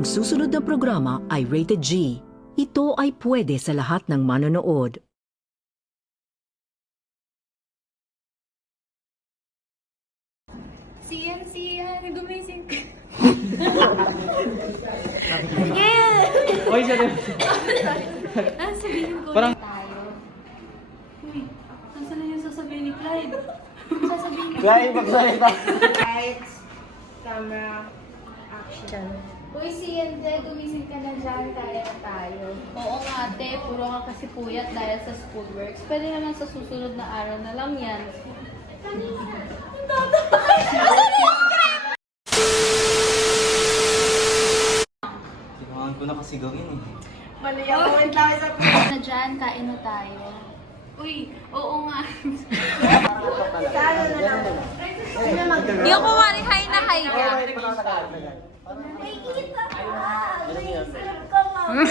Ang susunod na programa ay rated G. Ito ay pwede sa lahat ng manonood. CM, gumising ka. Oy, siya rin. Sabihin ko Parang- tayo. Uy, nasa na yung sasabihin ni Clyde? Sasabihin ni Kaya magsalita. Lights, camera, action. Uy, CM, gumising ka na dyan. Kaya na tayo. Oo nga, ate. Puro ka kasi puyat dahil sa schoolworks. Pwede naman sa susunod na araw na lang yan. Sinuhan ko na kasi gawin eh. Mali ako, wait lang isa po. Na dyan, kain na tayo. Uy, oo nga. Kano na lang. Sino mag- Hindi ako wari hay na hay ka. May kita ka! May sarap ka, mama.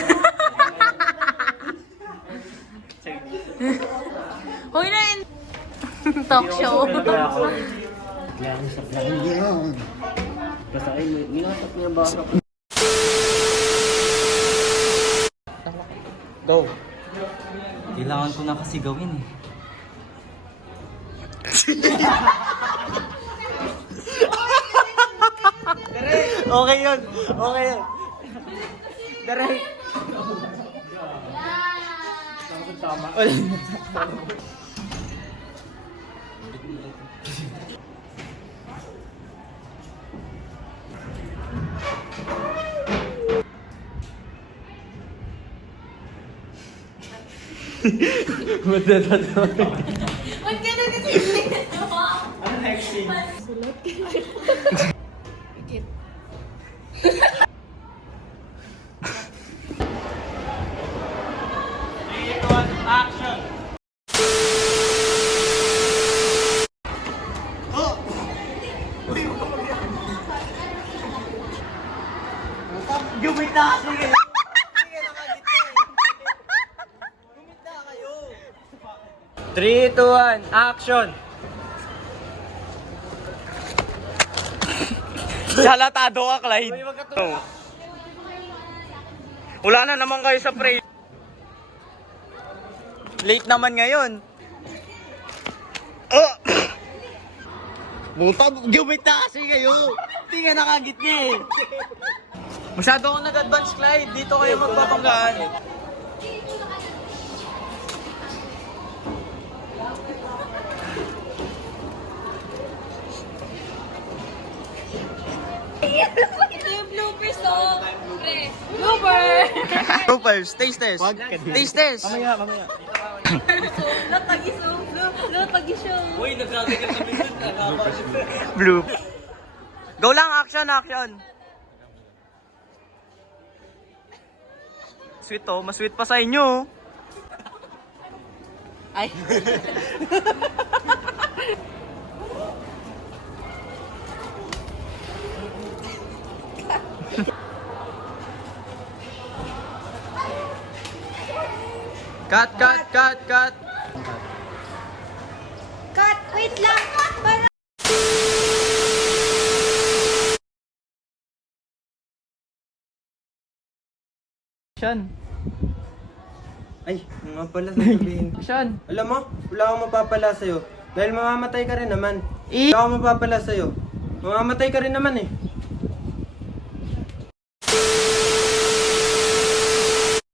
Uy na yun. Talk show. Hindi yun. Basta ay, ginasap niya ba ako? Go. Kailangan ko na kasi gawin eh. Okay yun. Okay yun. Direct. Tama. Ba't ganun kasi Ano next scene? Action! Gumit na kasi eh! Sige, nakagit na eh! Gumit na kayo! 3, 2, 1, action! Salatado ka, Clyde. Wala na naman kayo sa frame. Late naman ngayon. Oh! Buta, gumit na kasi kayo. Hindi nga nakagit niya eh. Masyado akong nag-advance, Clyde. Dito kayo magpapanggaan. Ito yung bloopers to. Pre. Blooper! Bloopers, taste test. Taste test. Mamaya. Natag-iso. Natag-iso. Uy, nagkakagal kami dun. Bloop. Go lang, action, action. Sweet oh, mas sweet pa sa inyo. Ay. Cut. Cut! Wait lang! Para... Action. Ay, nga pala sasabihin. Action. Alam mo, wala akong mapapala sa'yo. Dahil mamamatay ka rin naman. Eh. Wala akong mapapala sa'yo. Mamamatay ka rin naman eh.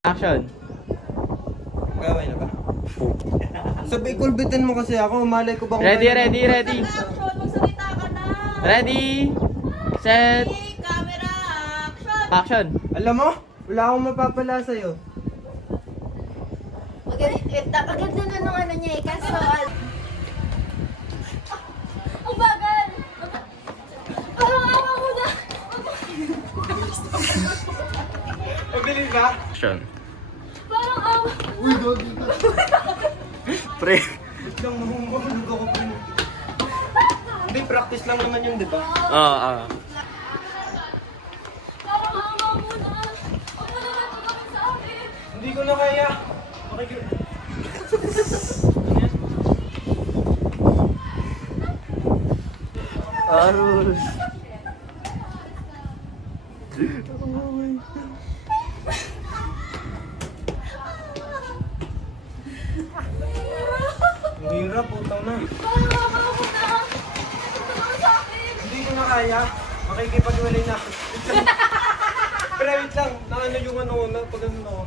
Action. Gawin na ba? Sabi, kulbitin mo kasi ako. Malay ko ba kung Ready. Action! Magsalita ka na! Ready. Set. Camera! Action! Action. Alam mo, wala akong mapapala sa'yo. Maganda na nung ano niya eh. Kaso, Ang bagal! Parang awa ko na! Mabilis ba? Action. Parang awa. Pre. Wait lang, mahulog ako pa. Hindi, practice lang naman yun, di ba? Oo. Parang awa mo na! Huwag mo naman tumawag sa akin! Hindi ko na kaya. Okay, Arus. Sobra, putang na. Parang hawa mo na. Tulungan sa akin. Hindi ko na kaya. Makikipag-iwalay na ako. Pero wait lang, naano yung ano, pag ano ako.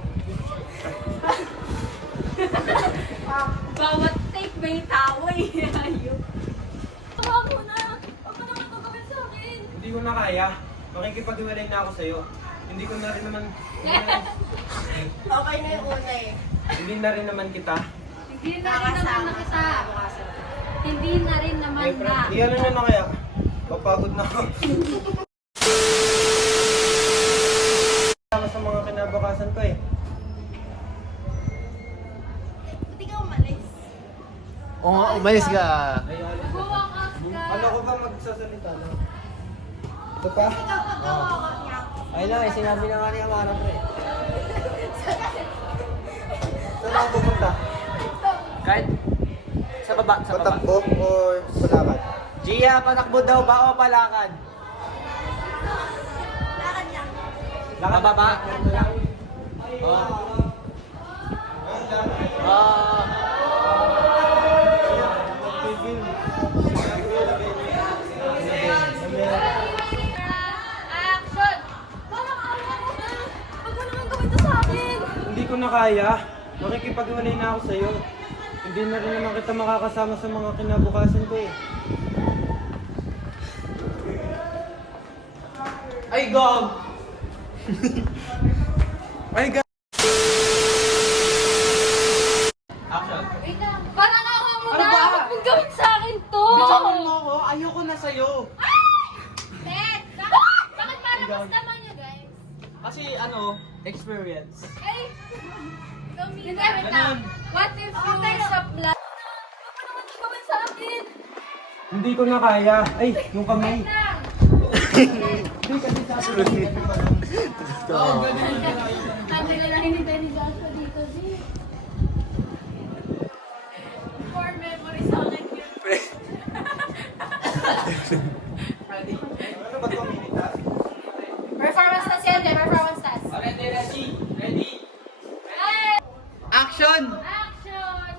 Bawat take may tawa eh. Ayun. Hawa mo na. Huwag mo naman ito gawin sa akin. Hindi ko na kaya. Makikipag-iwalay na ako sa'yo. Hindi ko na rin naman... Okay na yung una eh. Hindi na rin naman kita. Hindi na rin naman na kita. Hindi na rin naman na. Iyan na kaya. Papagod na ako. Sama sa mga kinabakasan ko eh. Ba't ikaw umalis? Oo nga, umalis ka. Buwakas ka. Ano ko ba magsasalita na? Ito pa? Ikaw pagkawawa niya. Ay lang eh, sinabi na nga ni Amara pre. Saan ako pupunta? Kahit sa baba, sa baba. Patakbo or palakad? Gia, patakbo daw ba o palakad? Lakad niya. Pababa. Oh. Oh. Action! Parang awa mo na. Huwag mo naman gawin ito sa akin. Hindi ko na kaya. Makikipag-iwalay na ako sa'yo. Hindi na rin naman kita makakasama sa mga kinabukasan ko eh. Ay, gog! Ay, Action. Wait lang. Parang awa mo Ano na. ba? Huwag mong gawin sa akin to. Bitawan mo ako, ayoko na sa'yo. Ted! Bakit parang mas naman nyo, guys? Kasi ano, experience. Ay! Hindi, wait lang. What if you supply? Huwag mo naman ito gawin sa akin. hindi ko na kaya. Ay, yung kamay. Wait lang. Hindi kasi sa akin. Sabi ko lang hinintay ni Joshua dito, G. For memory sa akin yun. Ano ba ito, Minita? Performance test yan, Jay. Performance test. Ready, ready, ready. Ay! Action! Action!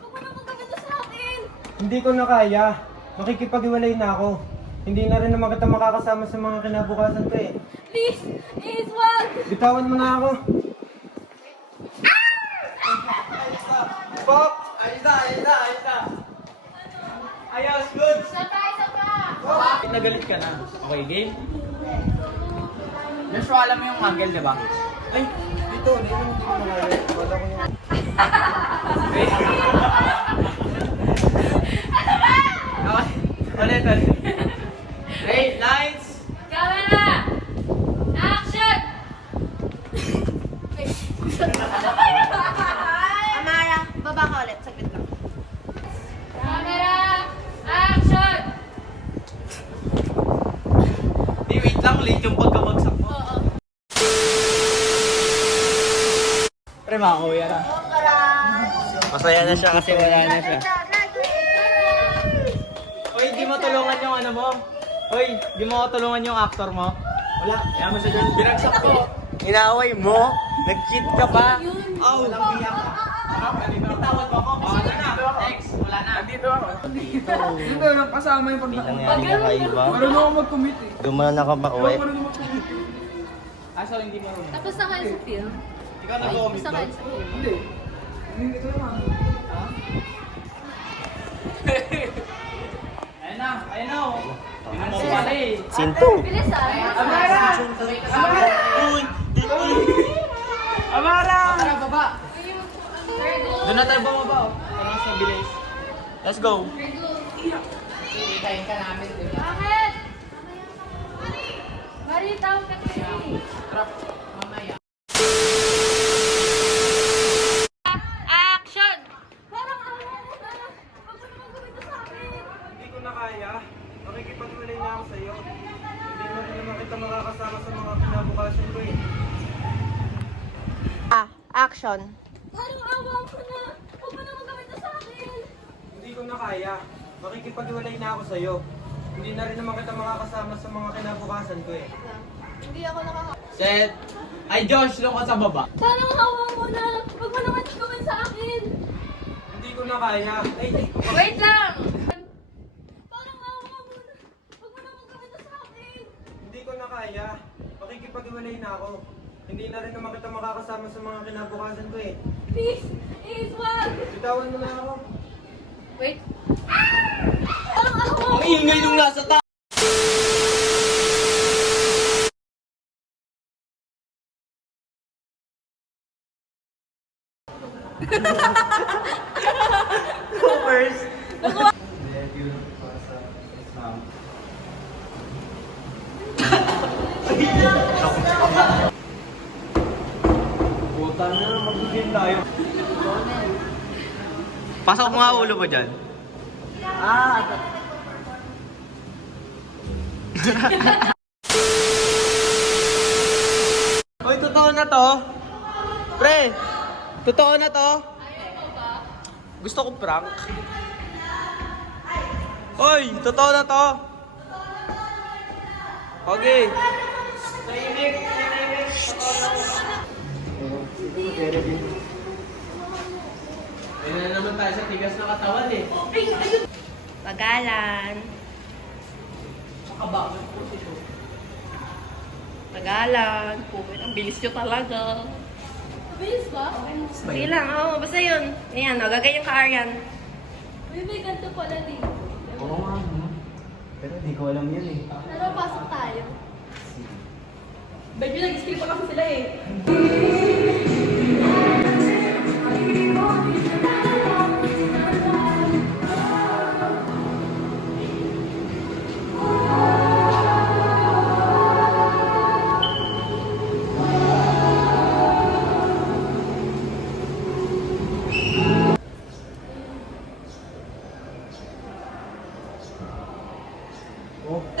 Huwag mo naman gawin ito sa akin. Hindi ko na kaya. Makikipag-iwalay na ako. Hindi na rin naman kita makakasama sa mga kinabukasan ko eh. Please! Please, wag! Bitawan mo na ako. Pop! Ayos na, ayos na, ayos na. Ayos, good. Isa pa! Nagalit ka na. Okay, game? Joshua, alam mo yung angle, di ba? Ay, dito. Hindi ko na kaya. Wala ko yung... Okay. Ulit, ulit. Okay, lights. Camera! Action! Amara, baba ka ulit. Saglit lang. Camera! Action! Di, wait lang. Late yung pagkabagsak mo. Oo. Pre, makakuya na. Masaya na siya kasi wala na siya. Hoy, di mo tulungan yung ano mo. Hoy, di mo tulungan yung actor mo. Wala. Kaya mo siya dyan. Binagsak ko. Inaaway mo? Nag-cheat ka pa? Oh, walang biyak ka. Tawad mo ako. Oh, ano na? Next. Wala na. Dito ako. Dito, napasama yung Nangyari na kaiba. Marunong ako mag-commit eh. Gumawa na ka ba uwi? Ah, so hindi mo. Tapos na kayo sa film? Ikaw nag-commit Tapos na doon? kayo sa film? Hindi. Hindi ko naman. Ayun na, ayun na. Oh. Tingnan mo pala eh. Sinto. Bilis ah! Amara! Uy! Amara! Tara, baba. Doon na tayo bumaba oh. Para mas mabilis. Let's go. Hikayin ka namin, di ba? Bakit? Mari, tawag ka kasi. Tara, mamaya. Action! Parang awa mo na. Huwag mo naman gawin ito sa akin. Hindi ko na kaya. Makikipag-iwalay na ako sa'yo. Hindi na rin naman kita makakasama sa mga kinabukasan ko eh. Action. Parang awa mo na. Huwag mo naman gawin ito sa akin. Hindi ko na kaya. Makikipag-iwalay na ako sa'yo. Hindi na rin naman kita makakasama sa mga kinabukasan ko eh. Hindi ako Set. Ay, Josh, doon ka sa baba. Parang awa mo na. Huwag mo naman ito gawin sa akin. na kaya. Wait lang! Parang awa mo na. Huwag mo na magkamit sa akin. Hindi ko na kaya. Makikipag-iwalay na ako. Hindi na rin naman kita makakasama sa mga kinabukasan ko eh. Please! Please, wag! Bitawan mo na ako. Wait. Parang awa mo. Ang ingay nung nasa ta... First. Puta na, mag-game tayo. Pasok mo nga ulo mo dyan. Hoy, totoo na to. Pre, totoo na to. Gusto ko prank. Hoy, totoo na to. Okay. Ayun na naman tayo sa tigas na katawan eh. Pagalan. Saka bakit po ito? Pagalan. Puwit, ang bilis nyo talaga. Bilis ba? Hindi lang, oo. Basta yun. Ayan, o. Gagayan ka, Aryan. Uy, may ganito pala dito. Oo nga. Pero di ko alam yan eh. Pero pasok tayo. Medyo nag-skip pa kasi sila eh.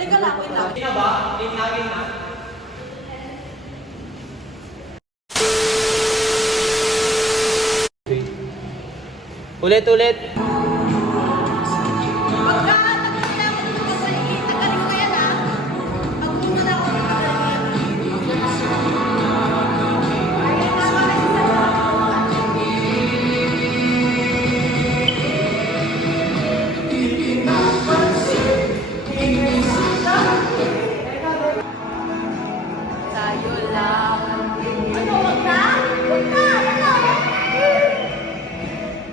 Teka lang, wait lang. Hindi na ba? Hindi na. Ulit. Tayo lang. Ano, wag na? Wag na, ano?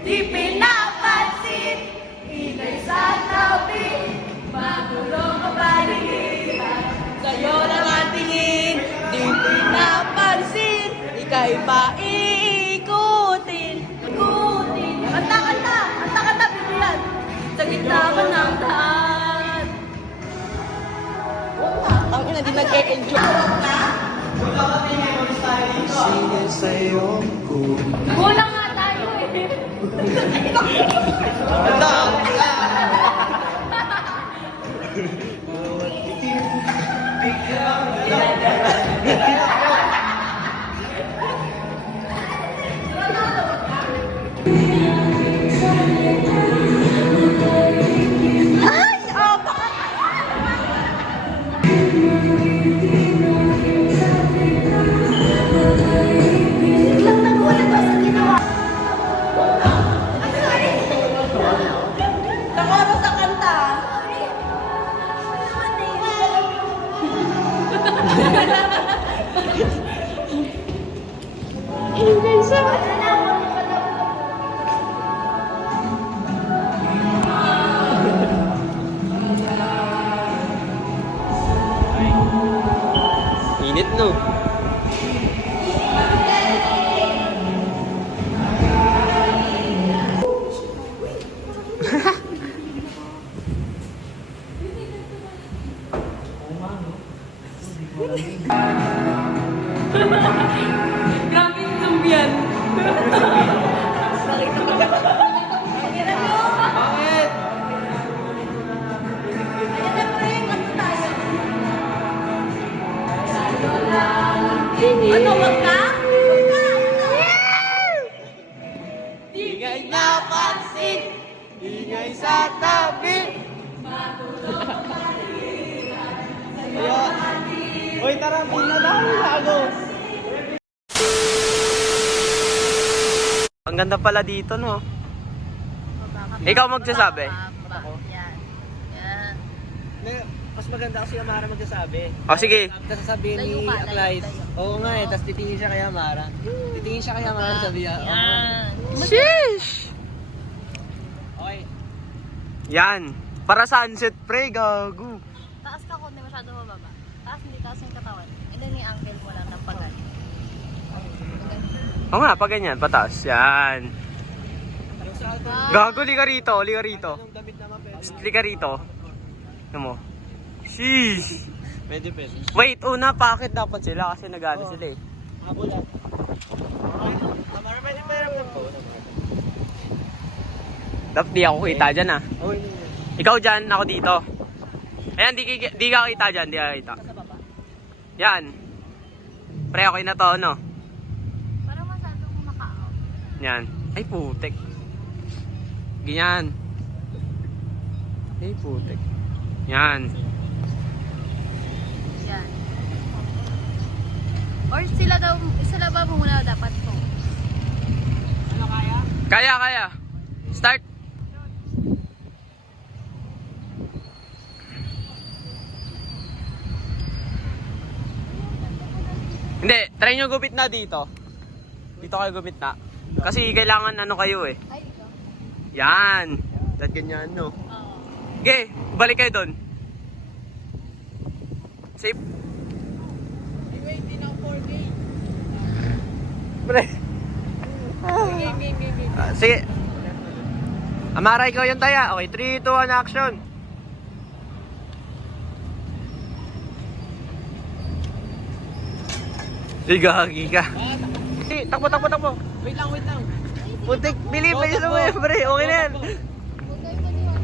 Di pinapansin, ika'y sa tabi, magulong kapaligiran. Sa'yo lang ang tingin, di pinapansin, ika'y paikutin. Kanta, bibilan. Sa gitna ka ng daan. Ang ina, di nag-e-enjoy. Kulang nga tayo eh. Nakoro sa kanta. Init no. Grabe yung kambiyan. Bakit? Ano, wag ka? Ingay napansin, ingay sa tabi. Ayun. Hoy, tara, pinadago. Ang ganda pala dito, no? Ikaw magsasabi. Yan. Yan. Mas maganda kasi Amara magsasabi. O sige. Tapos sasabihin Layo ni ka, Clyde. layo. Oo nga eh, tapos titingin siya kay Amara. Titingin siya kay Amara, sabi niya. "Oo nga." Yan. Sheesh! Okay. Yan. Para sunset pre, gago. Taas ka kung hindi masyado mababa. Taas, hindi taas yung katawan. And then yung ankle mo lang ng pagal. Oo nga, pa ganyan, pataas. Yan. Yung sa alto, Gago, liga rito, liga rito. ng damit naman pwede. Liga rito. Ano mo? Sheesh! Pwede. Wait, una, pakit dapat sila kasi nag-ano sila eh. Habol lang. Okay. Amara, pwede meron ng phone. Dapat di ako kita dyan ah. Oh, hindi. Ikaw dyan, ako dito. Ayan, di ka kita dyan, di ka kita. Yan. Pre, okay na to, no? Parang masyadong makao. Yan. Ay, putek. Ganyan. Ay, putek. Yan. Yan. Or sila ba muna dapat po? Kaya. Start. Hindi, try nyo gupit na dito. Dito kayo gupit na. Kasi kailangan ano kayo eh. Ay, ito. Yan. Dahil ganyan, no? Oo. Okay, balik kayo doon. Safe. Pre. Sige. Amara, ikaw yung taya. Okay, 3, 2, 1, action. Gagi ka. Takbo. Wait lang. Putik, believe me sa mga pre. Okay na yan. Huwag kayo paniwala.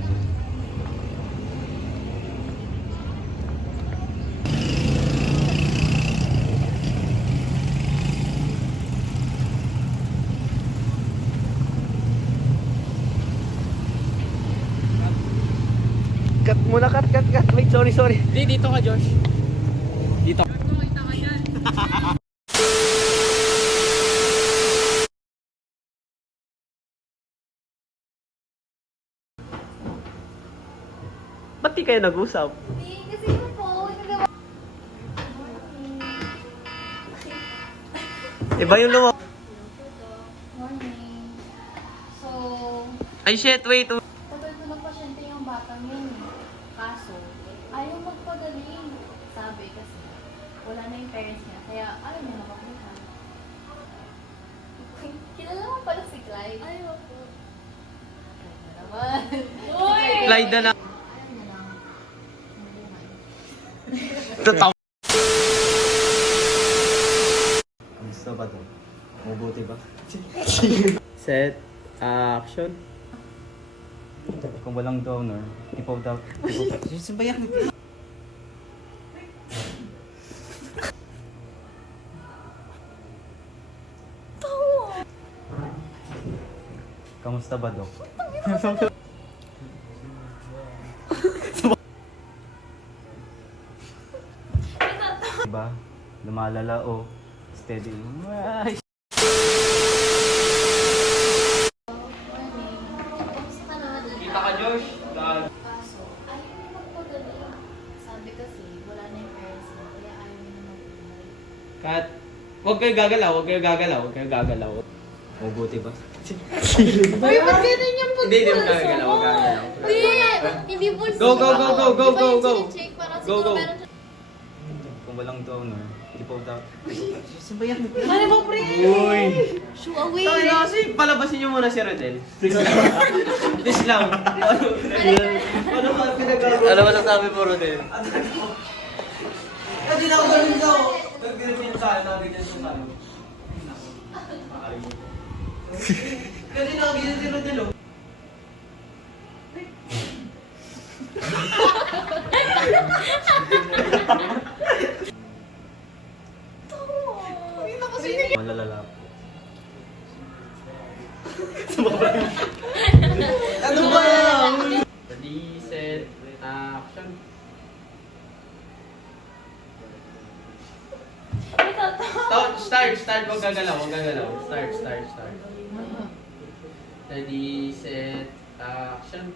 Cut muna, cut. Wait, sorry. Dito ka, Josh. Dito. Ba't di kayo nag-usap? Hindi, kasi yung phone. Iba yung luwa. Morning. So, Ay shit, wait. tagal ko ng pasyente yung batang yun. Kaso, ayaw magpagaling. Sabi kasi, wala na yung parents niya. Kaya ayaw niya na mabuhay. Kilala mo pala si Clyde? Ayaw po. Clyde na naman. Uy! Clyde na lang. Ayaw niya lang mabuhay. Tataw. Gusto ba to? Mabuti ba? Set. Action. Kung walang donor, tipo daw. Sino ba yan? Kamusta ba, Dok? Diba? Lumalala o steady. Ay! Morning. Kamusta ka naman? Kita ka, Josh. Kaso, ayaw niya magpagaling. Sabi kasi, wala na yung parents niya. Kaya ayaw niya na mabuhay. Cut. Huwag kayo gagalaw. Mabuti ba? Uy, ba't ganun yung Hindi, di mo gagalaw. Hindi pulse. Go. Check para Go, siguro go. meron siya. Kung walang donor, tipo daw. Ano ba, pre? Uy. Shoo away. Sorry, kasi palabasin nyo muna si Rodel. Please lang. Ano ba pinagagawa? Ano masasabi mo, Rodel? Hindi na ako ganun daw. Nag-ganun sa akin, nabigyan sa akin. Kasi nakaganyan si Rodel, oh. Malalala po. Ano ba? Ready, set, action. Start. Huwag gagalaw. Start. Ready, set, Action.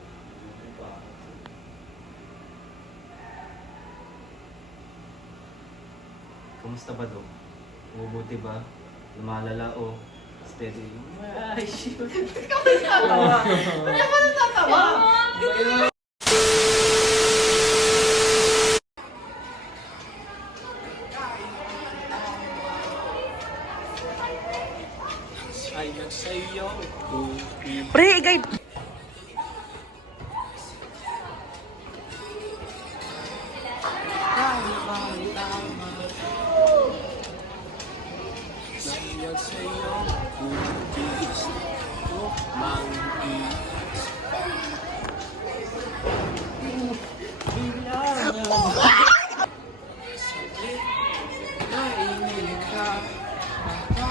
Kamusta ba, Dok? Mabuti ba? Lumalala o steady? Ay, shit! Ay, nagsayaw. Pre, guide!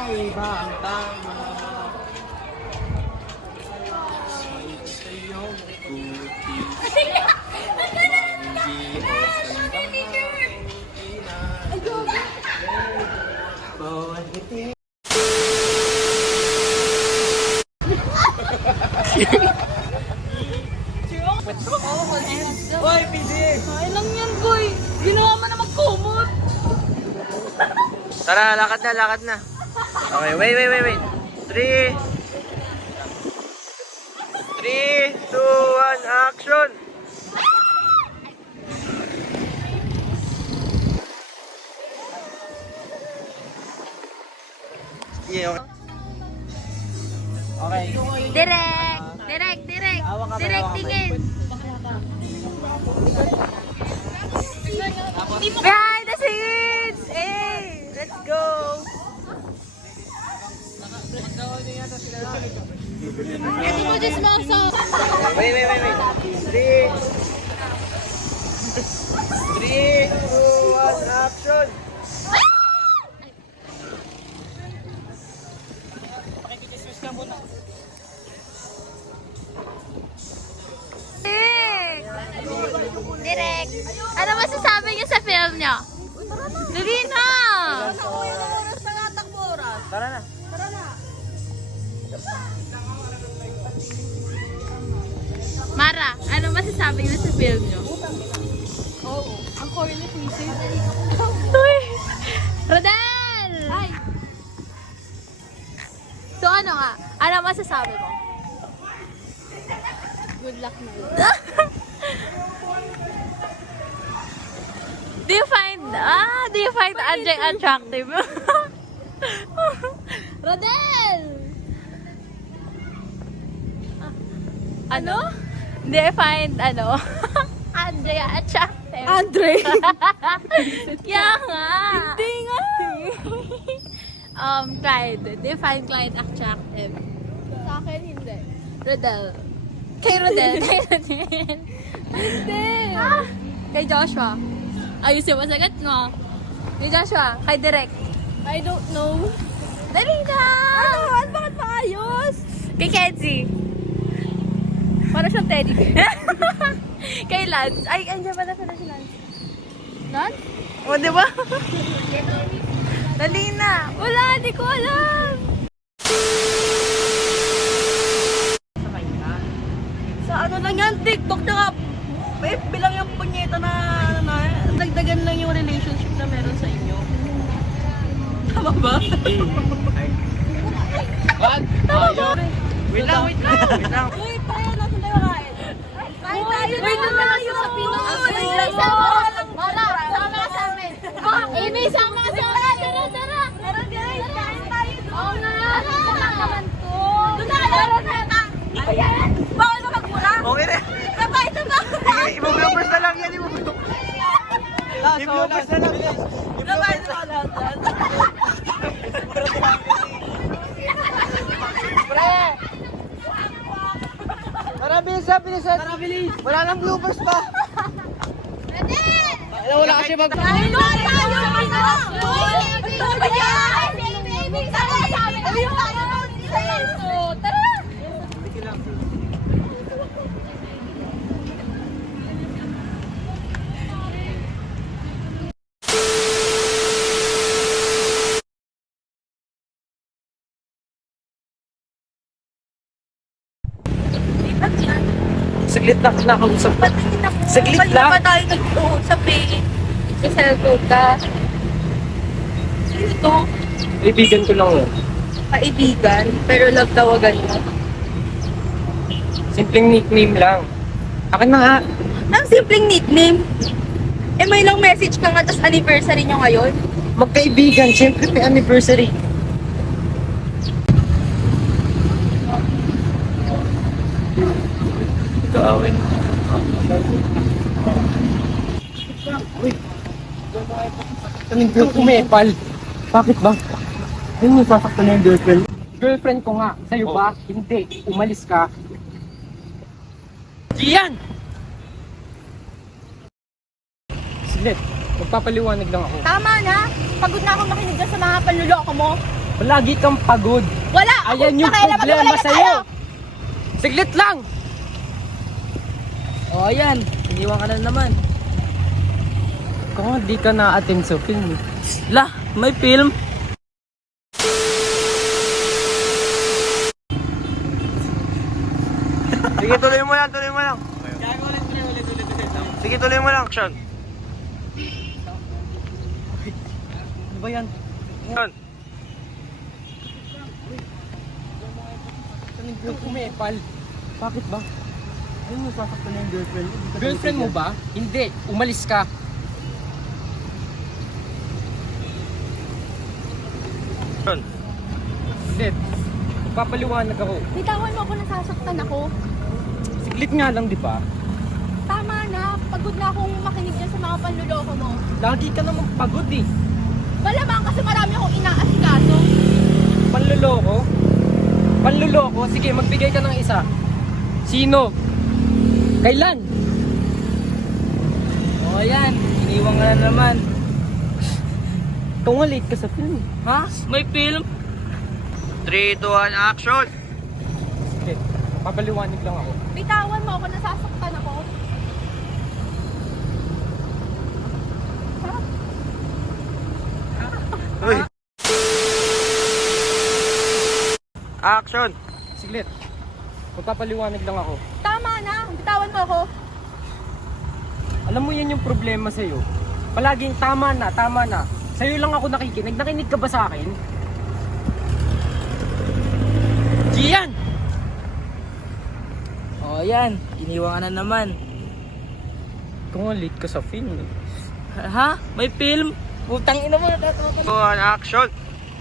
Iba ang tama. Sa'yo puti. Manggi o sandang. Bawal ngiti. Hoy, PD! Ay lang yan, boy. Ginawa mo na magkumot. Tara, lakad na, lakad na. Okay, wait. 3, 2, 1, action! Yeah, okay. Direk! Hawak ka, Direk, hawak ka. tingin. Behind the scenes! Hey! Let's go! Hindi mo just masa. Wait. 3, 2, 1, action! Direk! Ano masasabi niyo sa film niyo? Dali na! Tara na. Mara, ano masasabi niyo sa film niyo? Ang corny pieces. Uy! Rodel! Ay! So ano nga? Ano masasabi mo? Good luck na. Do you find Anjay attractive? Rodel! Ano? Do you find Anjay attractive? Andre! Kaya nga! Hindi nga! Clyde. Do you find Clyde attractive? Sa akin, hindi. Rodel. Kay Rodel. Hindi! Kay Joshua. Ayusin mo sagot mo. Kay Joshua. Kay Direk. I don't know. Dali na! Ano? Bakit maayos? Kay Kenzie. Para siyang teddy bear. Kay Lance. Ay, andyan pala si Lance. Lance? O, di ba? Dali na. Wala, di ko alam. Sa ano lang yan, TikTok, tsaka bilang yung punyeta na dagdagan lang yung relationship na meron sa inyo. Tama ba? Wag! Ayaw! Wait lang. Uy, tayo, nasan tayo kain? Kain tayo na! Wait, doon na lang sa Pinoy! Mara, sama ka sa amin. Amy, sama ka sa amin. Tara. Tara guys, kain tayo doon! Oo nga. Tara naman to! Doon na kayo! Ayan! Bawal na magmura! Okay na. Ito ba? I-bloopers na lang yan. I-bloopers na lang yan. Labay na lahat yan. Tara, bilisan. Tara, bilis. Wala nang bloopers pa. Wala kasi mag... Kain tayo! Tara! Lipat yan. Saglit lang nakausap. Ba't hindi na po? Saglit Kanina lang. pa tayo nag-uusap eh. Sa cellphone ka. Sino to? Kaibigan ko lang yun. Kaibigan, pero love tawagan mo. Simpleng nickname lang. Akin na nga. Ang simpleng nickname. Eh may long message ka nga, tas anniversary nyo ngayon. Magkaibigan, syempre may anniversary. Kaawin. Uy. Kaming girl kumepal. Bakit ba? Ayun mo sasaktan na yung girlfriend. Girlfriend ko nga. Sa'yo ba? Hindi. Umalis ka. Gian! Slit, magpapaliwanag lang ako. Tama na. Pagod na akong makinig dyan sa mga panluloko mo. Palagi kang pagod. Wala Ayan yung pakialam, problema maghiwalay na sa'yo. tayo. Siglit lang! O ayan, iniwan ka na naman. Kung di ka na-attend sa film. Lah, may film. Sige, tuloy mo lang, tuloy mo lang. Sige, tuloy mo lang. Action. Ano ba yan? Action. Kaming girl kumepal. Bakit ba? Ayun mo sasaktan na yung girlfriend. Girlfriend mo ba? Hindi. Umalis ka. Action. Slit, magpapaliwanag ako. Bitawan mo ako, nasasaktan ako. Siglit nga lang, di ba? Tama na. Pagod na akong makinig dyan sa mga panluloko mo. Lagi ka namang pagod eh. Malamang kasi marami akong inaasikaso. Panluloko? Panluloko? Sige, magbigay ka ng isa. Sino? Kailan? O ayan, iniwan ka na naman. Ikaw nga late ka sa film. Ha? May film? 3, 2, 1, action! Sige, papaliwanag lang ako. Bitawan mo ako, nasasaktan ako. Uy! Action! Siglit. Magpapaliwanag lang ako. Tama na. Bitawan mo ako. Alam mo yan yung problema sa'yo. Palaging tama na, tama na. Sa'yo lang ako nakikinig. Nakinig ka ba sa akin? Gian! O ayan, iniwan ka na naman. Ikaw nga late ka sa film eh. Ha? May film? Putang ina mo, natatawa ka. 2, 1, action!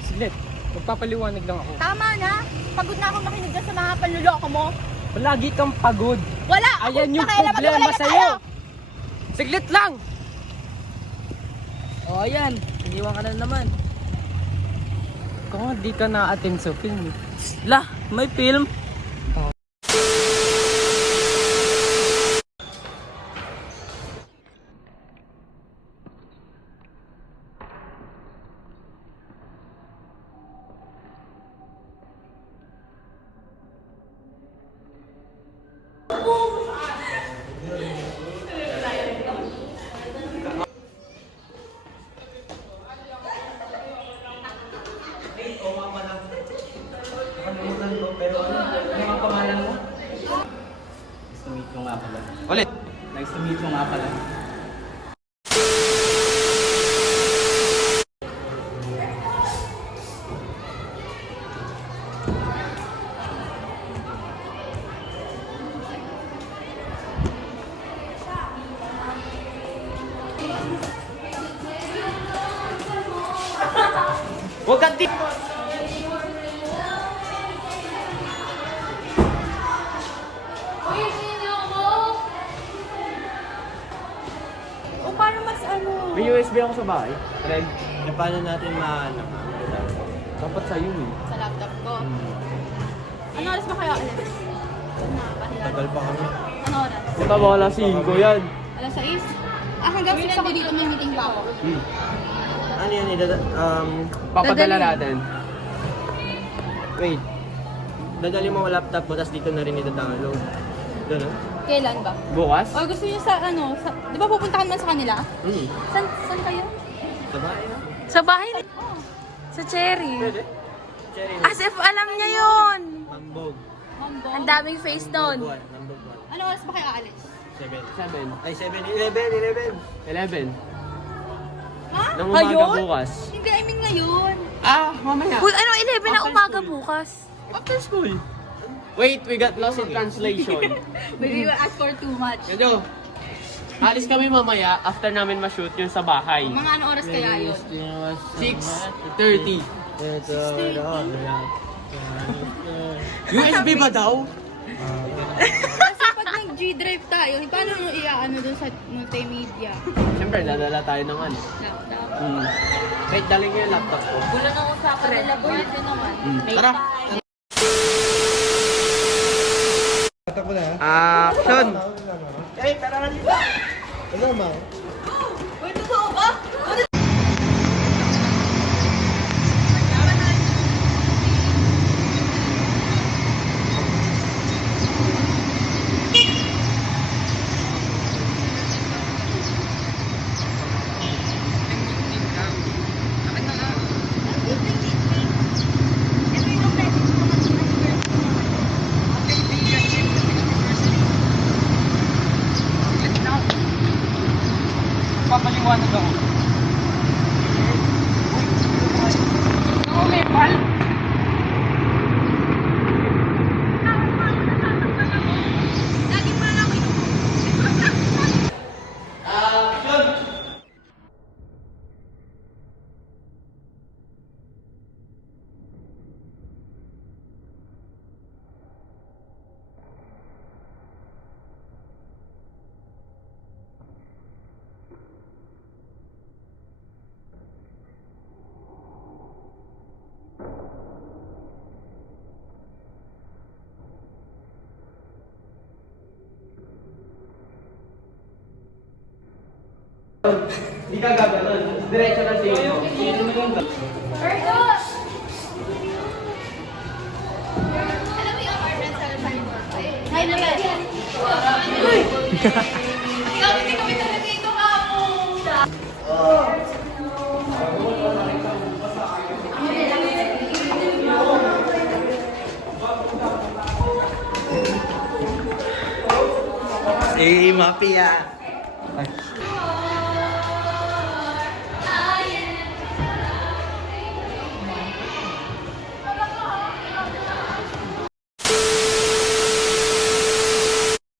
Siglit. Magpapaliwanag lang ako. Tama na. Pagod na akong makinig dyan sa mga panluloko mo. Palagi kang pagod. Wala Ayan yung pakialam, problema maghiwalay na sa'yo. tayo. Siglit lang! O ayan, iniwan ka na naman. Ikaw nga di ka na-attend sa film eh. Lah, may film? Ulit. Nice to meet you nga pala. Huwag kang di... O paano mas ano? May USB ako sa bahay. Red. Paano natin mahanap? Dapat sa'yo eh. Sa laptop ko. Ano oras ba kayo alis? Tagal pa kami. Ano oras? Punta mo alas 5 yan. Alas 6? Ah, hanggang 6 ako dito, may meeting pa ako. Ano yan? Papadala natin. Wait. Dadali mo ang laptop mo, tapos dito na rin ito-download. Doon, no? Kailan ba? Bukas? O gusto niyo sa ano, di ba pupuntahan man sa kanila? Hmm. Saan kayo? Sa bahay na. Sa bahay? Sa Cherry. Pwede? Cherry. As if alam niya yun. Mambog. Ang daming face doon. Number 1. Ano oras ba kayo aalis? 7. Ay, 7-11. 11. Ha? Nang umaga bukas. Hindi, I mean ngayon. Mamaya. Uy, ano, 11 na After umaga school. bukas. After school. Wait, we got lost in translation. Maybe you ask for too much. Ano? Alis kami mamaya after namin ma-shoot yung sa bahay. Mga ano oras kaya yun? 6:30. USB ba daw? Kasi pag nag-G-Drive tayo, paano nyo iaano dun sa multimedia? Siyempre, dadala tayo ng ano. Laptop. Kahit daling yung laptop ko. Gulo ng usapan nila, boy. Ito naman. Tara! Tatak mo na, ha? Action! Ano naman? Uy, totoo ba? Papaliwanag ako. Ako may pal? Hindi ka gaganon. Diretso lang sa iyo. Alam mo yung apartment sa Hi, naman. Uy! Ikaw, hindi kami talaga dito ako. Si Mafia.